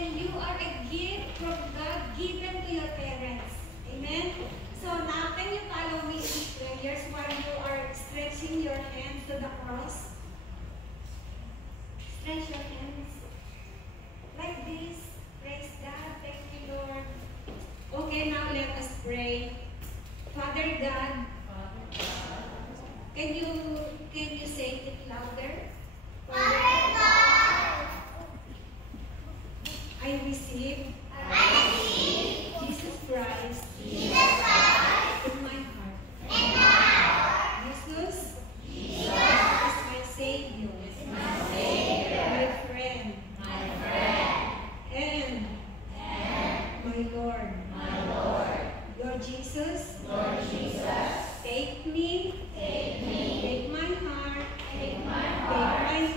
and you are a gift from God given to your parents. Amen? So now, can you follow me in these prayers while you are stretching your hands to the cross? Stretch your hands like this. Praise God. Thank you, Lord. Okay, now let us pray. Father God, can you say it louder? Father God, I receive Jesus Christ in my heart. Jesus is my Savior, my friend, and my Lord. Lord Jesus, take me, take my heart, take my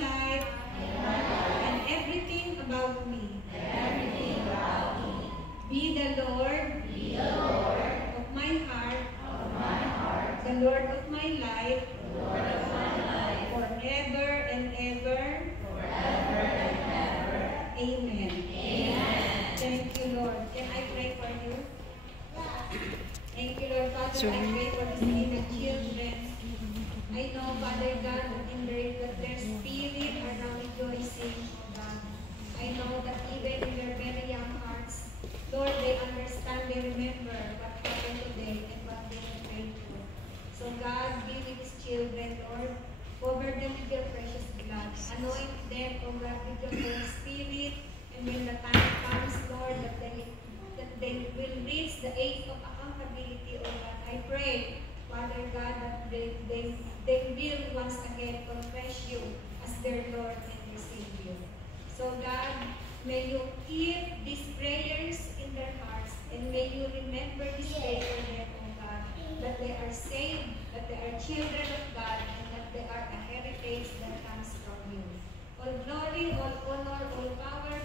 life, and everything about me. Be the Lord of my heart, the Lord of my life, forever and ever. Amen. Thank you, Lord. Can I pray for you? Thank you, Lord Father. I pray for these little children. I know, Father God, that their spirit are now rejoicing, God. I know that even in their very young hearts, Lord, they understand, they remember what happened today and what they have prayed for. So God, be with these children, Lord. Cover them with your precious blood. Anoint them, O God, with your Holy Spirit. And when the time comes, Lord, that they will reach the age of accountability, O God, I pray, Father God, that they will once again confess you as their Lord and their Savior. So God, may you keep these prayers in their hearts, and may you remember this day for them, O God, that they are saved, that they are children of God, and that they are a heritage that comes from you. All glory, all honor, all power